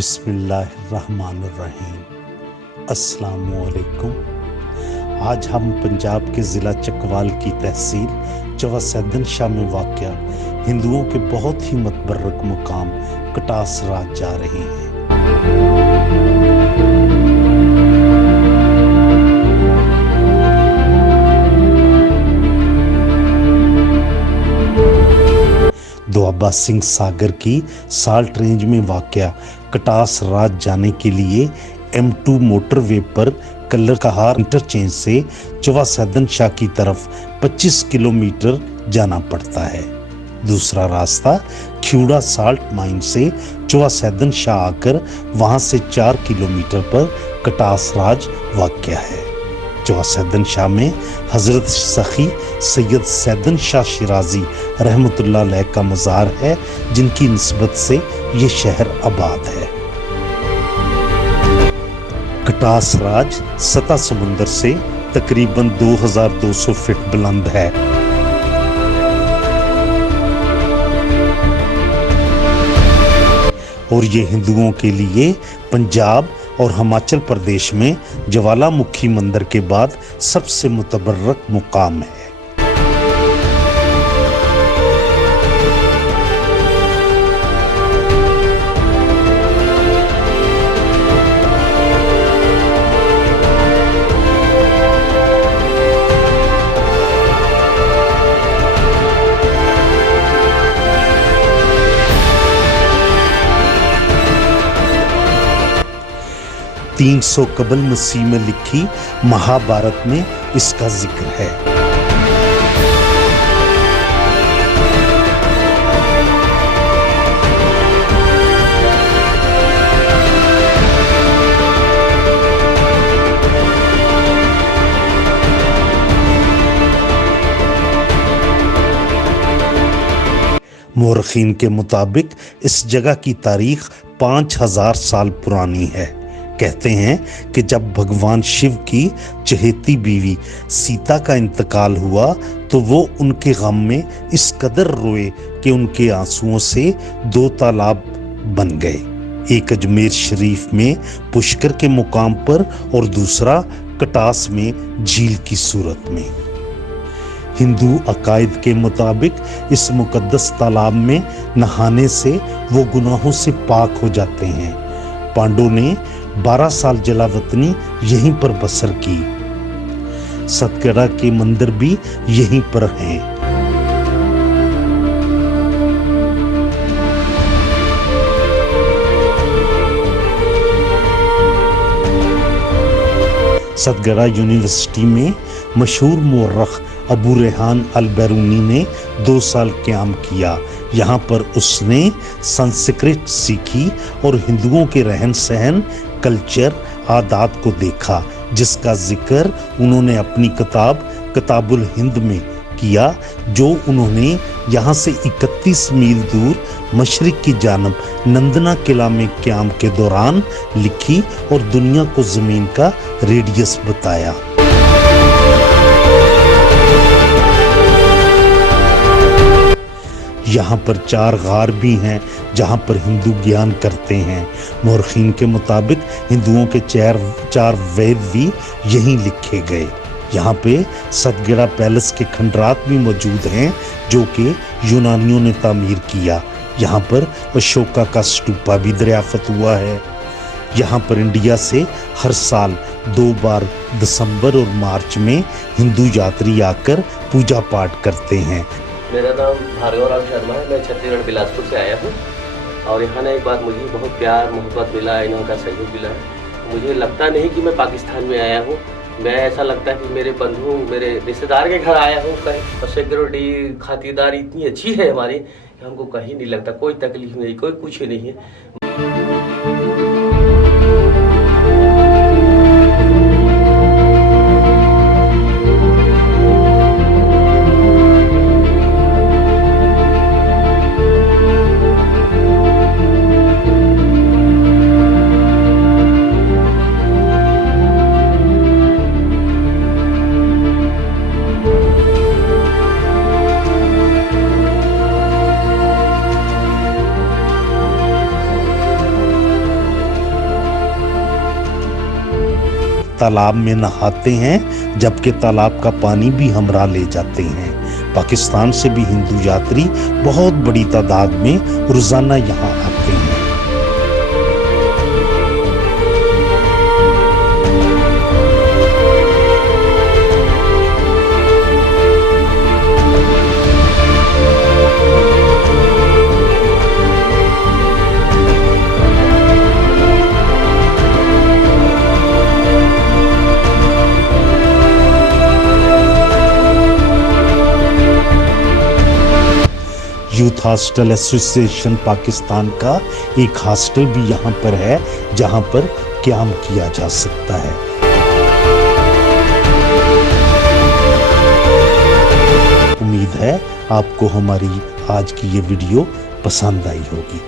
बिस्मिल्लाहिर्रहमानिर्रहीम। अस्सलामुअलैकुम। आज हम पंजाब के ज़िला चकवाल की तहसील चवासैदन शाह में वाक़या हिंदुओं के बहुत ही मतबर्रक मुकाम कटास राज जा रहे हैं। दोआबा सिंह सागर की साल्ट रेंज में वाक़या कटास राज जाने के लिए M2 मोटरवे पर कल्लर कहार इंटरचेंज से चवासैदन शाह की तरफ 25 किलोमीटर जाना पड़ता है। दूसरा रास्ता ख्यूड़ा साल्ट माइन से चवासैदन शाह आकर वहां से 4 किलोमीटर पर कटास राज वाक़या है। चवासैदन शाह में हजरत सखी सैयद सैदन शाह शिराजी रहमतुल्लाह अलैह का मज़ार है, जिनकी निस्बत से ये शहर आबाद है। कटास राज सतह समुंदर से तकरीबन 2200 फीट बुलंद है। और ये हिंदुओं के लिए पंजाब और हिमाचल प्रदेश में ज्वालामुखी मंदिर के बाद सबसे मुतबर्रक मुकाम है। 300 कबल मसीह में लिखी महाभारत में इसका जिक्र है। मोरखीन के मुताबिक इस जगह की तारीख 5000 साल पुरानी है। कहते हैं कि जब भगवान शिव की चहेती बीवी सीता का इंतकाल हुआ तो वो उनके गम में इस कदर रोए कि उनके आंसुओं से 2 तालाब बन गए, एक अजमेर शरीफ में पुष्कर के मुकाम पर और दूसरा कटास में झील की सूरत में। हिंदू अकायद के मुताबिक इस मुकद्दस तालाब में नहाने से वो गुनाहों से पाक हो जाते हैं। पांडु ने 12 साल जलावतनी यहीं पर बसर की। सतगड़ा के मंदिर भी यहीं पर हैं। सतगड़ा यूनिवर्सिटी में मशहूर मौर्रख अबू रेहान अल बैरूनी ने 2 साल क़याम किया। यहाँ पर उसने संस्कृत सीखी और हिंदुओं के रहन सहन, कल्चर, आदात को देखा, जिसका जिक्र उन्होंने अपनी किताबुल हिंद में किया, जो उन्होंने यहाँ से 31 मील दूर मशरिक की जानब नंदना किला में क़याम के दौरान लिखी और दुनिया को ज़मीन का रेडियस बताया। यहाँ पर 4 गार भी हैं जहाँ पर हिंदू ज्ञान करते हैं। मोरखीन के मुताबिक हिंदुओं के 4 वेद भी यहीं लिखे गए। यहाँ पे सतगड़ा पैलेस के खंडरात भी मौजूद हैं जो कि यूनानियों ने तामीर किया। यहाँ पर अशोका का स्तूपा भी दरियाफ्त हुआ है। यहाँ पर इंडिया से हर साल 2 बार दिसंबर और मार्च में हिंदू यात्री आकर पूजा पाठ करते हैं। मेरा नाम भार्गव राम शर्मा है। मैं छत्तीसगढ़ बिलासपुर से आया हूँ और यहाँ ना एक बात मुझे बहुत प्यार मोहब्बत मिला है, इन्हों का सहयोग मिला है। मुझे लगता नहीं कि मैं पाकिस्तान में आया हूँ। मैं ऐसा लगता है कि मेरे बंधु, मेरे रिश्तेदार के घर आया हूँ कहीं। और सिक्योरिटी खातिरदारी इतनी अच्छी है हमारी कि हमको कहीं नहीं लगता, कोई तकलीफ नहीं, कोई कुछ नहीं है। तालाब में नहाते हैं, जबकि तालाब का पानी भी हमरा ले जाते हैं। पाकिस्तान से भी हिंदू यात्री बहुत बड़ी तादाद में रोजाना यहाँ आते हैं। यूथ हॉस्टल एसोसिएशन पाकिस्तान का एक हॉस्टल भी यहाँ पर है, जहाँ पर क्याम किया जा सकता है। उम्मीद है आपको हमारी आज की ये वीडियो पसंद आई होगी।